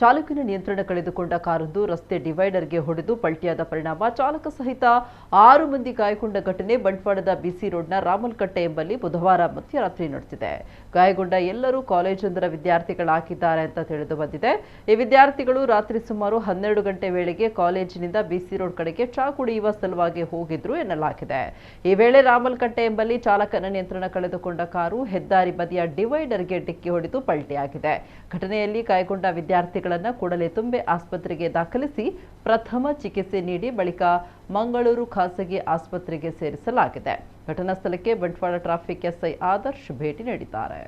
ಚಾಲಕನ ನಿಯಂತ್ರಣ ಕಳೆದುಕೊಂಡ ಕಾರೊಂದು ರಸ್ತೆ ಡಿವೈಡರ್ಗೆ ಹೊಡೆದು ಪಲ್ಟಿಯಾದ ಪರಿಣಾಮ ಚಾಲಕ ಸಹಿತ 6 ಮಂದಿ ಗಾಯಗೊಂಡ ಘಟನೆ ಬಂಟ್ವಾಳದ ಬಿಸಿ ರೋಡ್ನ ರಾಮಲ್ಕಟ್ಟೆ ಎಂಬಲ್ಲಿ ಬುಧವಾರ ಮಧ್ಯರಾತ್ರಿ ನಡೆದಿದೆ. ಗಾಯಗೊಂಡ ಎಲ್ಲರೂ ಕಾಲೇಜೊಂದರ ವಿದ್ಯಾರ್ಥಿಗಳಾಗಿದ್ದಾರೆ ಅಂತ ತಿಳಿದು ಬಂದಿದೆ. ಈ ವಿದ್ಯಾರ್ಥಿಗಳು ರಾತ್ರಿ ಸುಮಾರು 12 ಗಂಟೆ ವೇಳೆಗೆ ಕಾಲೇಜಿನಿಂದ ಬಿಸಿ ರೋಡ್ ಕಡೆಗೆ ಚಾ ಕುಡಿಯುವ ಸಲುವಾಗಿ ಹೋಗಿದ್ರು ಎನ್ನಲಾಗಿದೆ. ಈ ವೇಳೆ ರಾಮಲ್ಕಟ್ಟೆ ಎಂಬಲ್ಲಿ ಚಾಲಕನ ನಿಯಂತ್ರಣ ಕಳೆದುಕೊಂಡ ಕಾರು ಹೆದ್ದಾರಿ ಬದಿಯ ಡಿವೈಡರ್ಗೆ ಡಿಕ್ಕಿ ಹೊಡೆದು ಪಲ್ಟಿಯಾಗಿದೆ. ಘಟನೆಯಲ್ಲಿ ಗಾಯಗೊಂಡ ವಿದ್ಯಾರ್ಥಿಗಳನ್ನ ಕೂಡಲೇ ತುಂಬೆ ಆಸ್ಪತ್ರೆಗೆ ದಾಖಲಿಸಿ ಪ್ರಥಮ ಚಿಕಿತ್ಸೆ ನೀಡಿ ಬಳಿಕ ಮಂಗಳೂರು ಖಾಸಗಿ ಆಸ್ಪತ್ರೆಗೆ ಸೇರಿಸಲಾಗಿದೆ. ಘಟನಾ ಸ್ಥಳಕ್ಕೆ ಬಂಟ್ವಾಳ ಟ್ರಾಫಿಕ್ ಎಸ್ಐ ಆದರ್ಶ್ ಭೇಟಿ ನೀಡಿದ್ದಾರೆ.